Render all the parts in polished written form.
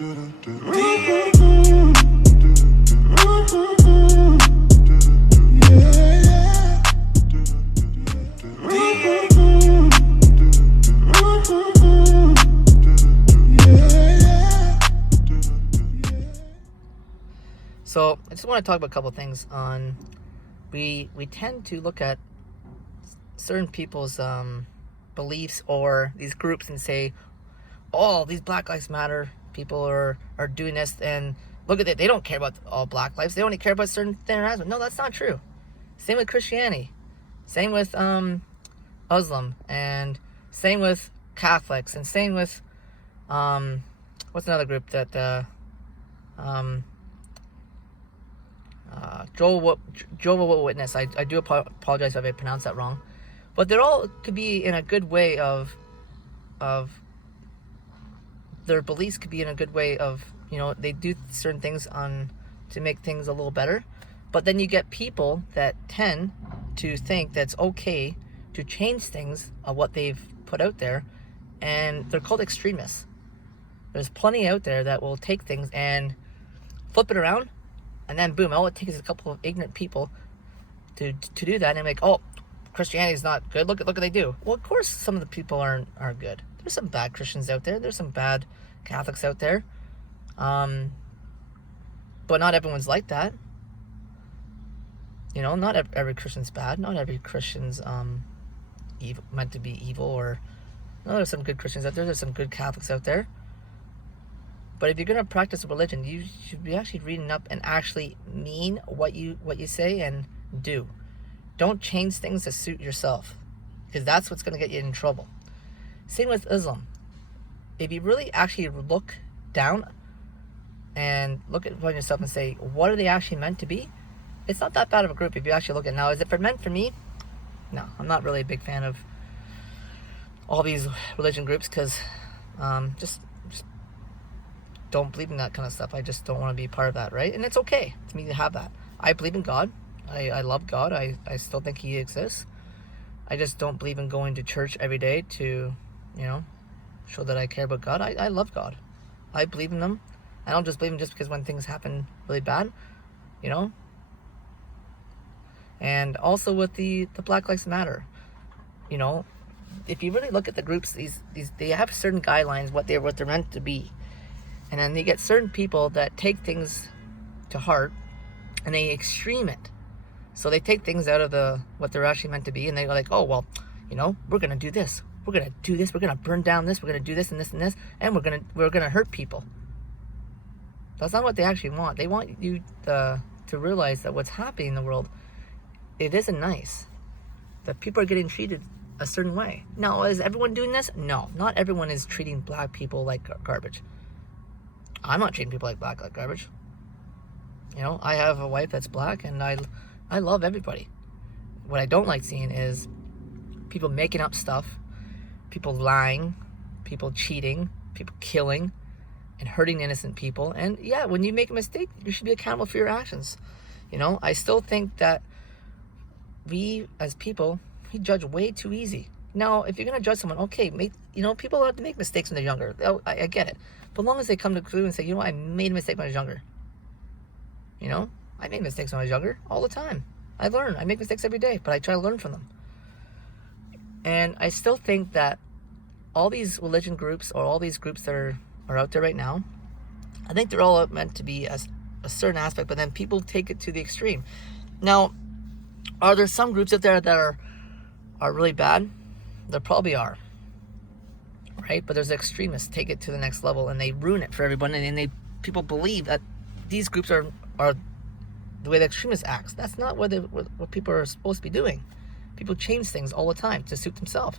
So I just want to talk about a couple of things on we tend to look at certain people's beliefs or these groups and say, oh, these Black Lives Matter people are doing this, and look at it, they don't care about all Black lives, they only care about certain things. No, that's not true. Same with Christianity, same with Muslim, and same with Catholics, and same with what's another group that Jehovah's Witness. I do apologize if I pronounced that wrong, but they're all could be in a good way of their beliefs could be in a good way of, they do certain things to make things a little better. But then you get people that tend to think that's okay to change things of what they've put out there, and they're called extremists. There's plenty out there that will take things and flip it around, and then boom, all it takes is a couple of ignorant people to do that, and they're like, oh, Christianity is not good. Look what they do. Well, of course, some of the people aren't good. There's some bad Christians out there. There's some bad Catholics out there. But not everyone's like that. Not every Christian's bad. Not every Christian's evil, meant to be evil. Or no, there's some good Christians out there. There's some good Catholics out there. But if you're gonna practice a religion, you should be actually reading up and actually mean what you say and do. Don't change things to suit yourself, because that's what's gonna get you in trouble. Same with Islam. If you really actually look down and look at yourself and say, what are they actually meant to be? It's not that bad of a group if you actually look at it. Now, is it meant for me? No, I'm not really a big fan of all these religion groups, because just don't believe in that kind of stuff. I just don't want to be part of that, right? And it's okay to me to have that. I believe in God. I love God. I still think He exists. I just don't believe in going to church every day to, show that I care about God. I love God. I believe in Him. I don't just believe Him just because when things happen really bad, And also with the Black Lives Matter, if you really look at the groups, these they have certain guidelines what they're meant to be, and then they get certain people that take things to heart and they extreme it. So they take things out of what they're actually meant to be, and they're like, oh well, we're gonna do this. We're gonna do this. We're gonna burn down this. We're gonna do this and this and this, and we're gonna hurt people. That's not what they actually want. They want you to realize that what's happening in the world, it isn't nice. That people are getting treated a certain way. Now, is everyone doing this? No, not everyone is treating Black people like garbage. I'm not treating people like garbage. I have a wife that's Black, and I love everybody. What I don't like seeing is people making up stuff, people lying, people cheating, people killing and hurting innocent people. And yeah, when you make a mistake, you should be accountable for your actions. I still think that we as people, we judge way too easy. Now, if you're going to judge someone, okay, people have to make mistakes when they're younger. I get it. But as long as they come to clue and say, I made a mistake when I was younger. I made mistakes when I was younger all the time. I learn. I make mistakes every day, but I try to learn from them. And I still think that all these religion groups or all these groups that are out there right now, I think they're all meant to be a certain aspect, but then people take it to the extreme. Now, are there some groups out there that are really bad? There probably are. Right? But there's extremists take it to the next level, and they ruin it for everyone, and people believe that these groups are the way the extremists act. That's not what people are supposed to be doing. People change things all the time to suit themselves.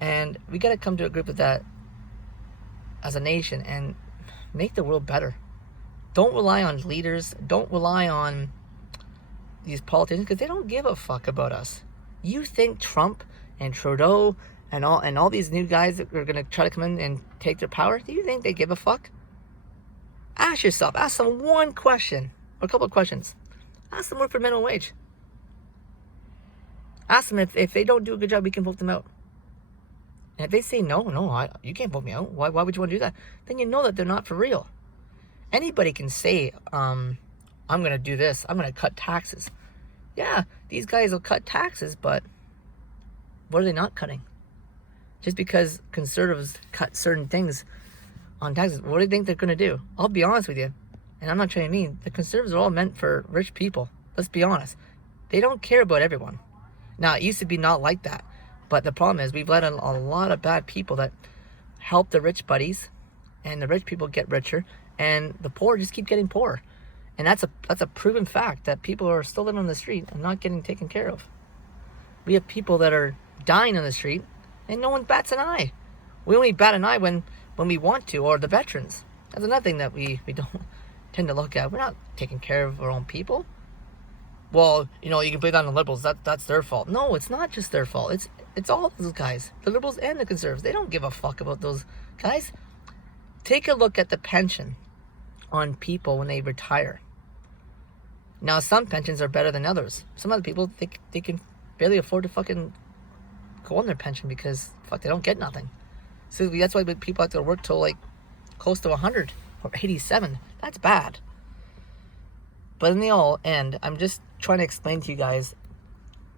And we got to come to a grip with that as a nation and make the world better. Don't rely on leaders. Don't rely on these politicians, because they don't give a fuck about us. You think Trump and Trudeau and all these new guys that are going to try to come in and take their power, do you think they give a fuck? Ask yourself. Ask them one question or a couple of questions. Ask them work for minimum wage. Ask them if they don't do a good job, we can vote them out. And if they say no, you can't vote me out. Why would you want to do that? Then you know that they're not for real. Anybody can say, I'm going to do this. I'm going to cut taxes. Yeah, these guys will cut taxes, but what are they not cutting? Just because conservatives cut certain things on taxes, what do you think they're going to do? I'll be honest with you, and I'm not trying to mean, the conservatives are all meant for rich people. Let's be honest. They don't care about everyone. Now, it used to be not like that, but the problem is we've let a lot of bad people that help the rich buddies, and the rich people get richer, and the poor just keep getting poorer. And that's a proven fact that people are still living on the street and not getting taken care of. We have people that are dying on the street, and no one bats an eye. We only bat an eye when we want to, or the veterans. That's another thing that we don't tend to look at. We're not taking care of our own people. Well, you can blame that on the liberals. That's their fault. No, it's not just their fault. It's all those guys, the liberals and the conservatives. They don't give a fuck about those guys. Take a look at the pension on people when they retire. Now, some pensions are better than others. Some other people, they can barely afford to fucking go on their pension because, they don't get nothing. So that's why people have to work till, like, close to 100 or 87. That's bad. But in the all end, I'm just trying to explain to you guys,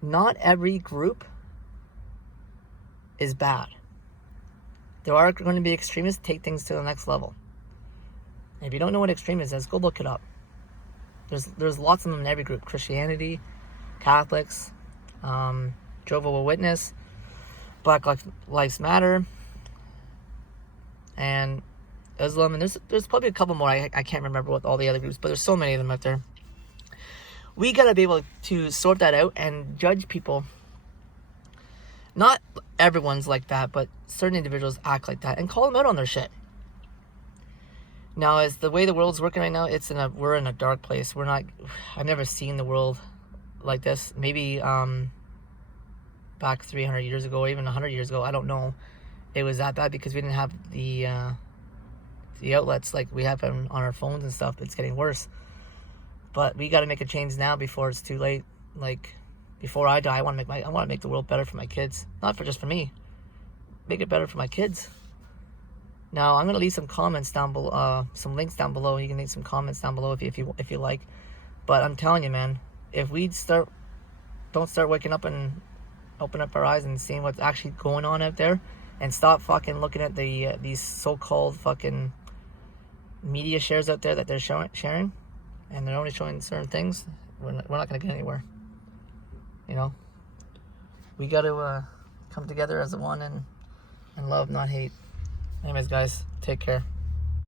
not every group is bad. There are going to be extremists take things to the next level. And if you don't know what extremism is, go look it up. There's lots of them in every group. Christianity, Catholics, Jehovah's Witness, Black Lives Matter, and Islam. And there's probably a couple more. I can't remember what all the other groups, but there's so many of them out there. We got to be able to sort that out and judge people. Not everyone's like that, but certain individuals act like that and call them out on their shit. Now, as the way the world's working right now, we're in a dark place. I've never seen the world like this. Maybe back 300 years ago, or even 100 years ago, I don't know. It was that bad because we didn't have the outlets like we have on our phones and stuff. It's getting worse. But we got to make a change now before it's too late. Like, before I die, I want to make the world better for my kids, not just for me. Make it better for my kids. Now, I'm gonna leave some comments down below, some links down below. You can leave some comments down below if you like. But I'm telling you, man, if we don't start waking up and open up our eyes and seeing what's actually going on out there, and stop fucking looking at these so-called fucking media shares out there that they're sharing, and they're only showing certain things, we're not gonna get anywhere. We got to come together as one and love, not hate. Anyways, guys, take care.